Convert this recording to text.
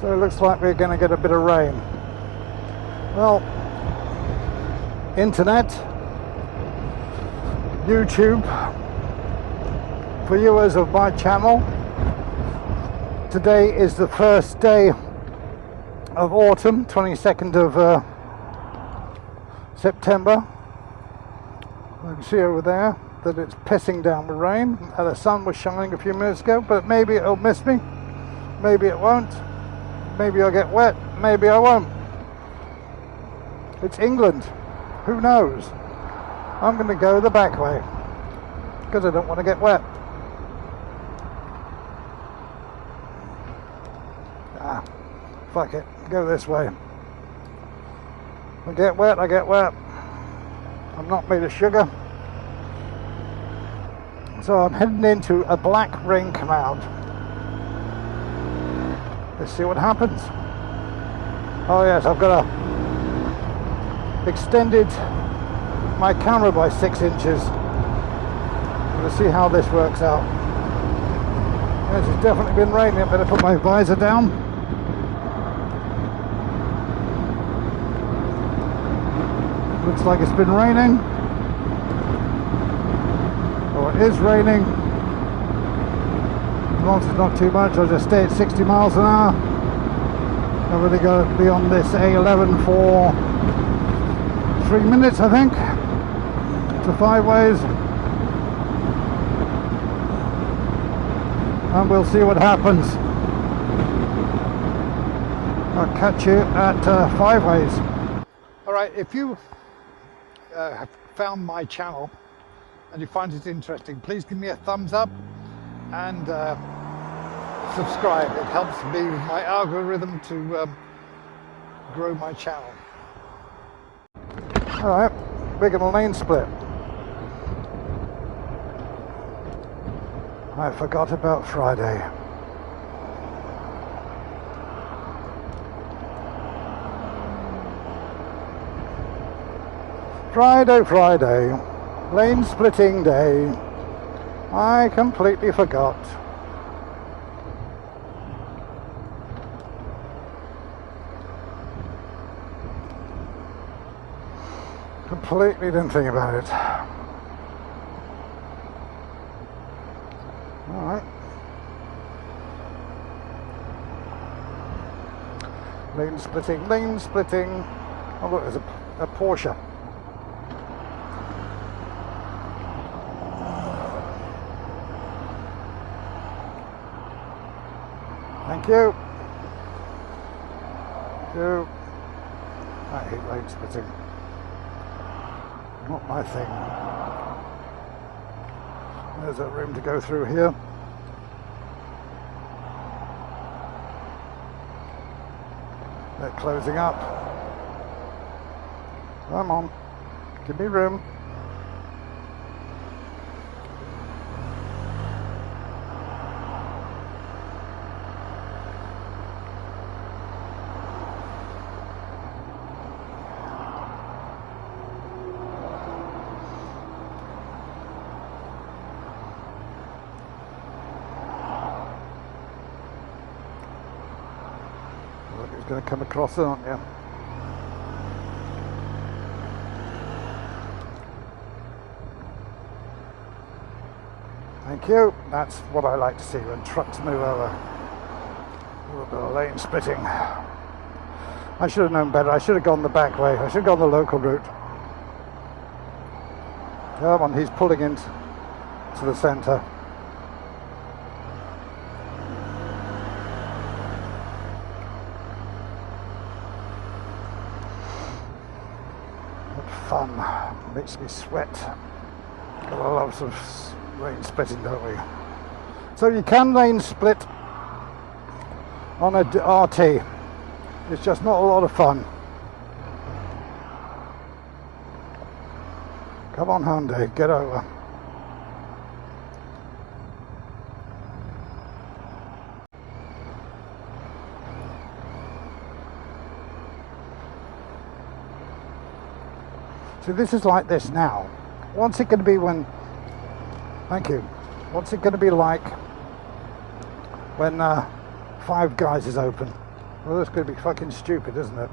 So it looks like we're going to get a bit of rain. Well, internet, YouTube, viewers of my channel, today is the first day of autumn, 22nd of September. You can see over there that it's pissing down with rain, and the sun was shining a few minutes ago, but maybe it'll miss me, maybe it won't, maybe I'll get wet, maybe I won't. It's England, who knows? I'm going to go the back way because I don't want to get wet. Fuck it, go this way. I get wet, I get wet. I'm not made of sugar. So I'm heading into a black rain cloud. Let's see what happens. Oh yes, I've got extended my camera by 6 inches. We'll see how this works out. Yes, it's definitely been raining. I better put my visor down. Looks like it's been raining. Or it is raining. As long as it's not too much, I'll just stay at 60 miles an hour. I've really got to be on this A11 for 3 minutes, I think, to fiveways. And we'll see what happens. I'll catch you at fiveways. Alright, if you have found my channel and you find it interesting, please give me a thumbs up and subscribe. It helps me with my algorithm to grow my channel. Alright, we're going to lane split. I forgot about Friday. Friday, lane splitting day. I completely forgot. Completely didn't think about it. Alright. Lane splitting, lane splitting. Oh look, there's a Porsche. Thank you. Thank you. I hate lane splitting. Not my thing. There's a room to go through here. They're closing up. Come on, give me room. Going to come across it, aren't you? Thank you. That's what I like to see when trucks move over. A little bit of lane splitting. I should have known better. I should have gone the back way. I should have gone the local route. Come on, he's pulling into the centre. Fun, makes me sweat. Got a lot of lane splitting, don't we? So you can lane split on a RT. It's just not a lot of fun. Come on, Hyundai, get over. So this is like this now. What's it going to be when... Thank you. What's it going to be like when Five Guys is open? Well, that's going to be fucking stupid, isn't it?